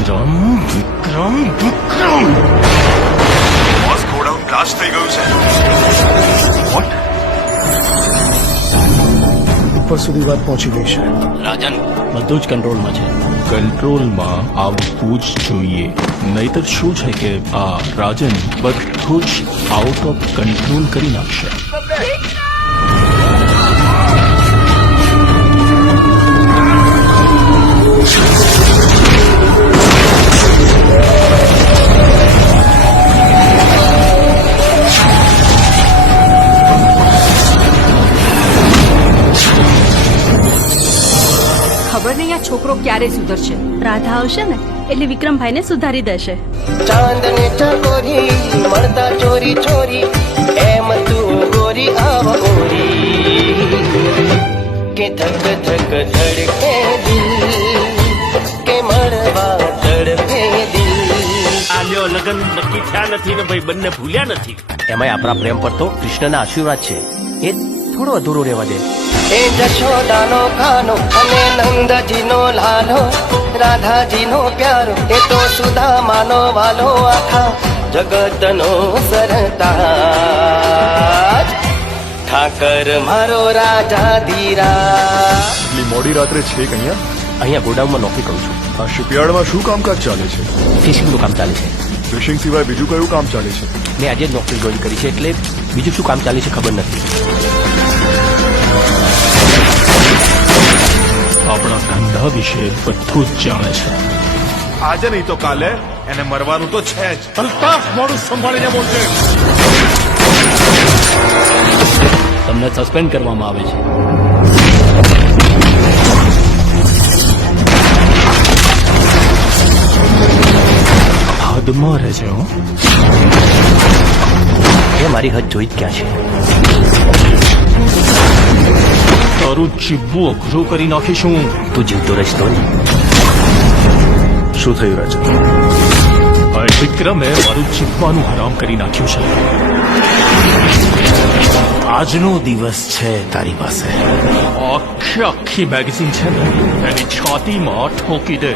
Vikram Vikram Vikram boss godown blast થઈ ગયું છે વોટ ઉપર સુધી વાત પહોંચી ગઈ છે રાજન બધું જ કંટ્રોલમાં છે કંટ્રોલમાં આવવું જ જોઈએ નહીતર શું છે કે આ રાજન બધું જ આઉટ ઓફ કંટ્રોલ કરી નાખશે ખબર નહીં આ છોકરો ક્યારે સુધરશે રાધા આવશે ને એટલે વિક્રમભાઈ ને સુધારી દેશે ચાંદને ચકોરી મળતા ચોરી ચોરી એમ તું ગોરી આવ ગોરી કે ધક ધક ધડકે દિલ કે મળવા ધડકે દિલ આ લ્યો લગન નક્કી થયા નથી ને ભાઈ બંને ભૂલ્યા નથી એમાંય આપણા પ્રેમ પર તો કૃષ્ણના આશીર્વાદ છે એ થોડો અધૂરો રહેવા દે એ જશોદાનો ખાનો અને નંદજીનો લાલો રાધાજીનો પ્યારો એ તો સુધા માનો વાલો આખા જગતનો સરતા ઠાકર મારો રાજા ધીરા એટલી મોડી રાત્રે છે અહીંયા અહીંયા ગોડાઉનમાં નોકરી કરું છું આ શિપયાર્ડમાં શું કામકાજ ચાલે છે ફિશિંગનું કામ ચાલે છે ફિશિંગ સિવાય બીજું કયું કામ ચાલે છે મેં આજે જ નોકરી જોઈન કરી છે એટલે બીજું શું કામ ચાલે છે ખબર નથી બધા વિશે બધું જ જાણે છે આજે નહીં તો કાલે એને મરવાનું તો છે જ અલ્તાફ મોડું સંભાળીને બોલશે તમને સસ્પેન્ડ કરવામાં આવે છે હદમાં રહે છે એ મારી હદ જોઈ જ ક્યાં છે તારું ચીબુ અઘરું કરી નાખીશું તું જીવતો રહીશ તો શું થયું રાજા વિક્રમે મારું જીવવાનું હરામ કરી નાખ્યું છે આજનો દિવસ છે તારી પાસે આખી આખી મેગેઝિન છે ને એની છાતીમાં ઠોકી દે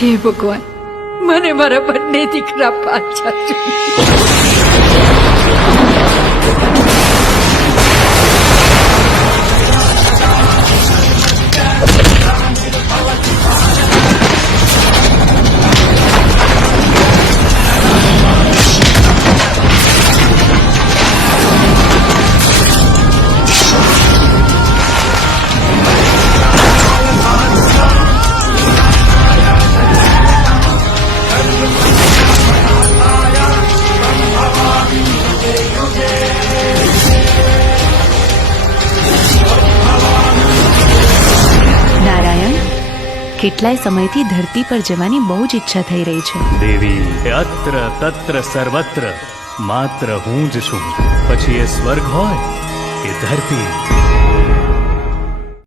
હે ભગવાન મને મારા બંને દીકરા પાછા જોઈએ કેટલાય સમયથી ધરતી પર જવાની બહુ જ ઈચ્છા થઈ રહી છે દેવી અત્ર તત્ર સર્વત્ર માત્ર હું જ છું પછી એ સ્વર્ગ હોય કે ધરતી